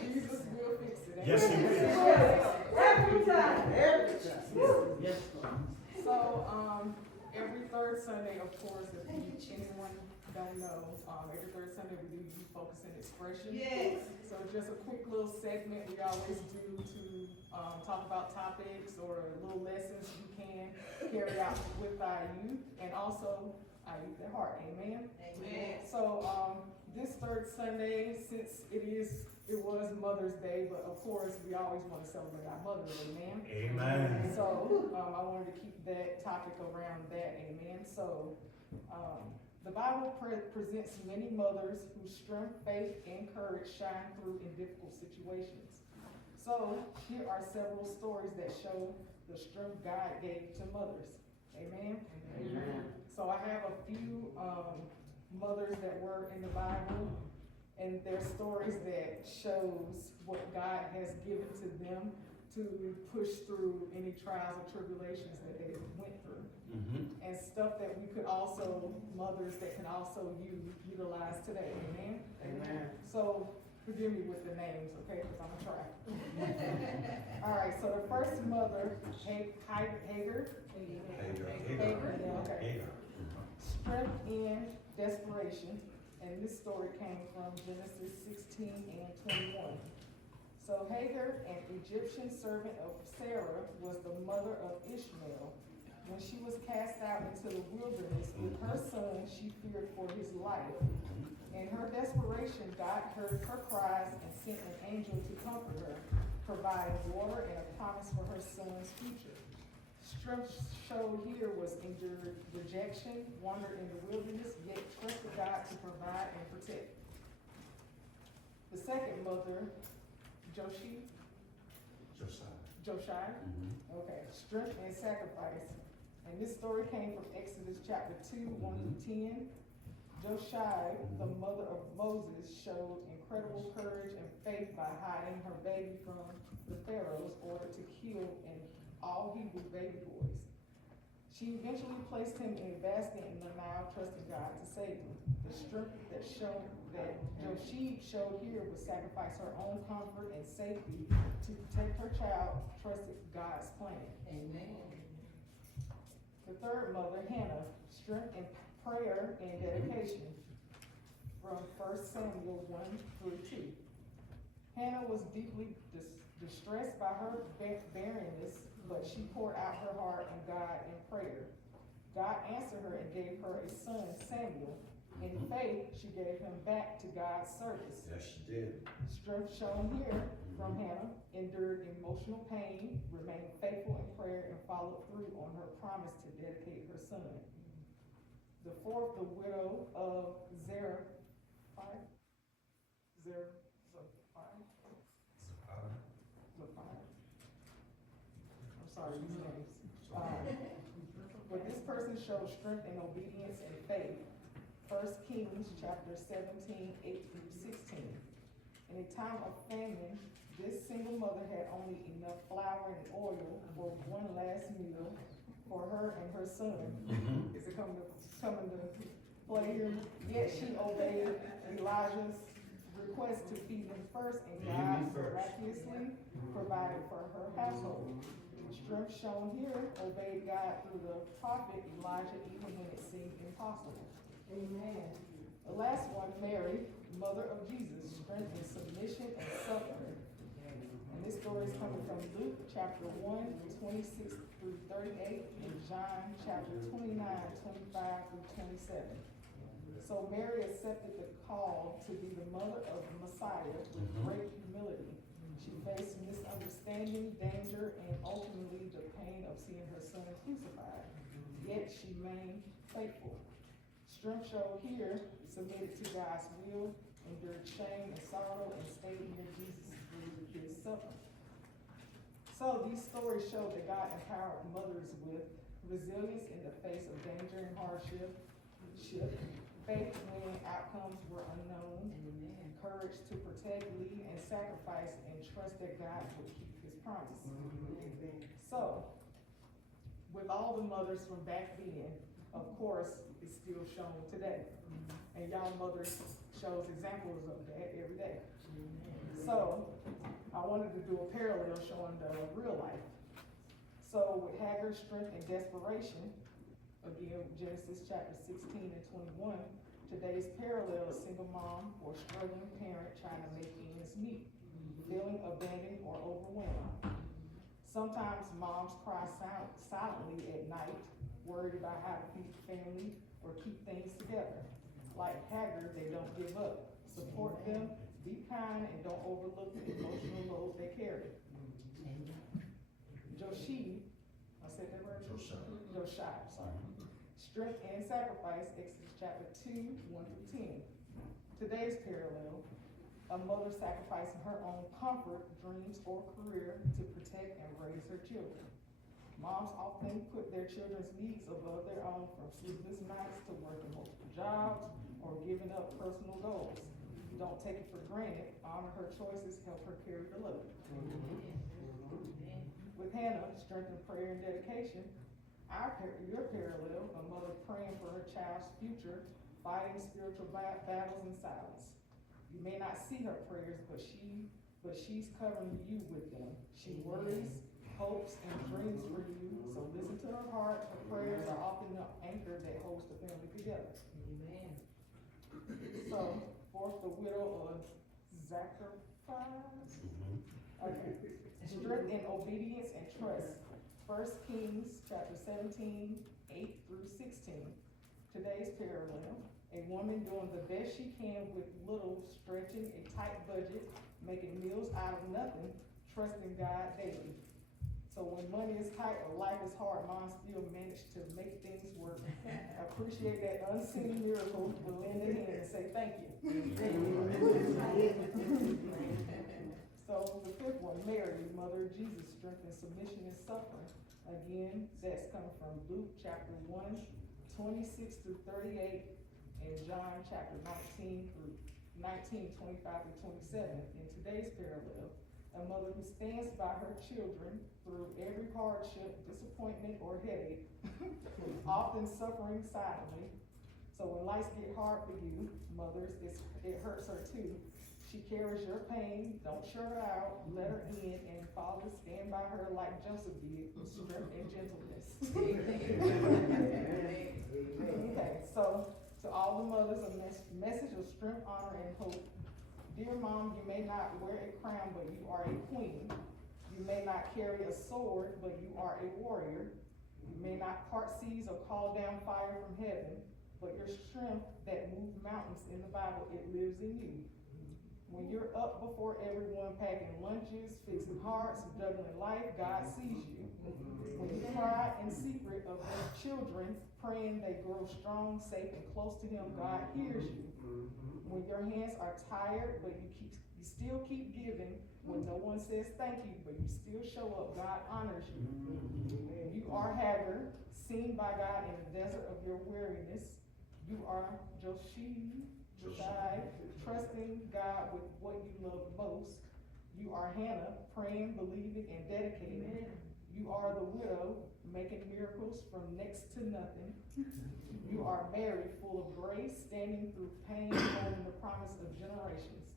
Jesus will fix it. Yes, He will. Every time. Every time. Yes. So, every third Sunday, of course, if anyone don't know, every third Sunday we do youth focus and expression. Yes. So just a quick little segment we always do to talk about topics or little lessons you can carry out with our youth and also our youth at heart. Amen. Amen. So this third Sunday, since it was Mother's Day, but of course we always want to celebrate our mothers. Amen. Amen. So I wanted to keep that topic around that. Amen. So the Bible presents many mothers whose strength, faith, and courage shine through in difficult situations. So here are several stories that show the strength God gave to mothers. Amen. Amen. So I have a few mothers that were in the Bible, and their stories that shows what God has given to them to push through any trials or tribulations that they went through. And stuff that we could also, mothers that can also utilize today. Amen? Amen. So forgive me with the names, okay, because I'm gonna try. All right, so the first mother, Hagar. Okay. Strength and desperation. And this story came from Genesis 16 and 21. So Hagar, an Egyptian servant of Sarah, was the mother of Ishmael. When she was cast out into the wilderness with her son, she feared for his life. In her desperation, God heard her cries and sent an angel to comfort her, providing water and a promise for her son's future. Strength showed here was endured rejection, wandered in the wilderness, yet trusted God to provide and protect. The second mother, Josiah. Okay, strength and sacrifice. And this story came from Exodus chapter 2, 1 through 10. Josiah, the mother of Moses, showed incredible courage and faith by hiding her baby from the Pharaoh's order to kill all Hebrew baby boys. She eventually placed him in a basket in the Nile, trusting God to save him. The strength that Joshua showed here was sacrifice her own comfort and safety to protect her child, trusted God's plan. Amen. The third mother, Hannah, strength and prayer and dedication from 1 Samuel 1 through 2. Hannah was deeply distressed by her barrenness, but she poured out her heart on God in prayer. God answered her and gave her a son, Samuel. In faith, she gave him back to God's service. Yes, she did. Strength shown here from Hannah, endured emotional pain, remained faithful in prayer, and followed through on her promise to dedicate her son. The fourth, the widow of Zarephath. I'm sorry, these names. But this person showed strength and obedience and faith. 1 Kings chapter 17, 8 through 16. In a time of famine, this single mother had only enough flour and oil for one last meal for her and her son. Is it coming to play here? Yet she obeyed Elijah's request to feed them first, and God miraculously provided for her household. Strength shown here obeyed God through the prophet Elijah, even when it seemed impossible. Amen. The last one, Mary, mother of Jesus, strength in submission and suffering. And this story is coming from Luke chapter 1, 26 through 38, and John chapter 29, 25 through 27. So Mary accepted the call to be the mother of the Messiah with great humility. She faced misunderstanding, danger, and ultimately the pain of seeing her son crucified. Yet she remained faithful. Strength showed here, submitted to God's will, endured shame and sorrow, and stayed near Jesus through his suffering. So these stories show that God empowered mothers with resilience in the face of danger and hardship, faith when outcomes were unknown, courage to protect, lead, and sacrifice, and trust that God would keep his promise. So, with all the mothers from back then, of course, it's still shown today. And y'all mothers shows examples of that every day. So, I wanted to do a parallel showing the real life. So with Hagar's strength and desperation, again, Genesis chapter 16 and 21, today's parallel is single mom or struggling parent trying to make ends meet, feeling abandoned or overwhelmed. Sometimes moms cry silently at night, worried about how to feed the family or keep things together. Like Hagar, they don't give up. Support them, be kind, and don't overlook the emotional load they carry. Joshua, I said that right? Joshua, sorry. Strength and sacrifice, Exodus chapter 2, 1-10. Today's parallel, a mother sacrificing her own comfort, dreams, or career to protect and raise her children. Moms often put their children's needs above their own, from sleepless nights to working multiple jobs or giving up personal goals. Don't take it for granted. Honor her choices, help her carry the load. With Hannah, strength in prayer and dedication, your parallel, a mother praying for her child's future, fighting spiritual battles in silence. You may not see her prayers, but she's covering you with them. She worries, hopes, and dreams for you, so listen to her heart. Her prayers are often the anchor that holds the family together. Amen. So, fourth, the widow of Zacharias. Okay. Strength in obedience and trust. 1 Kings chapter 17, 8-16. Today's parallel, a woman doing the best she can with little, stretching a tight budget, making meals out of nothing, trusting God daily. So when money is tight or life is hard, mom still managed to make things work. I appreciate that unseen miracle. We'll lend a hand and say thank you. So the fifth one, Mary, mother of Jesus, strength and submission and suffering. Again, that's coming from Luke chapter 1, 26-38, and John chapter 19, 25-27. In today's parallel, a mother who stands by her children through every hardship, disappointment, or headache, often suffering silently. So when life get hard for you, mothers, it hurts her too. She carries your pain, don't shut her out, let her in, and fathers stand by her like Joseph did, with strength and gentleness. Okay, so to all the mothers, a message of strength, honor, and hope. Dear mom, you may not wear a crown, but you are a queen. You may not carry a sword, but you are a warrior. You may not part seas or call down fire from heaven, but your strength that moves mountains in the Bible, it lives in you. When you're up before everyone, packing lunches, fixing hearts, juggling life, God sees you. When you cry in secret of your children, praying they grow strong, safe, and close to Him, God hears you. When your hands are tired, but you still keep giving, when no one says thank you, but you still show up, God honors you. You are Hagar, seen by God in the desert of your weariness. You are Joshua, trusting God with what you love most. You are Hannah, praying, believing, and dedicating. You are the widow, making miracles from next to nothing. You are Mary, full of grace, standing through pain, holding the promise of generations.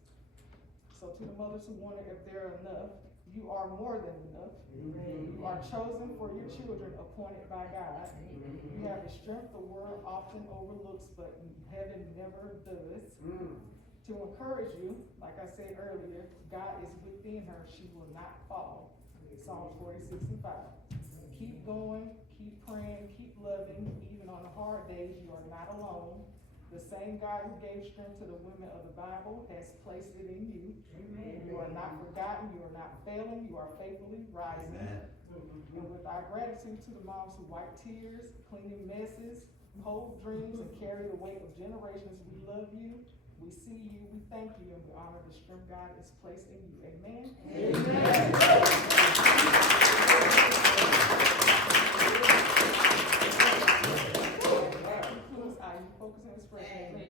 So to the mothers who wonder if they're enough, you are more than enough. You are chosen for your children, appointed by God. You have a strength the world often overlooks, but heaven never does. To encourage you, like I said earlier, God is within her. She will not fall. Psalms 46:5. Keep going, keep praying, keep loving. Even on the hard days, you are not alone. The same God who gave strength to the women of the Bible has placed it in you. Amen. You are not forgotten. You are not failing. You are faithfully rising. And with our gratitude to the moms who wipe tears, cleaning messes, hold dreams, and carry the weight of generations, we love you. We see you, we thank you, and we honor the strength God has placed in you. Amen. Amen.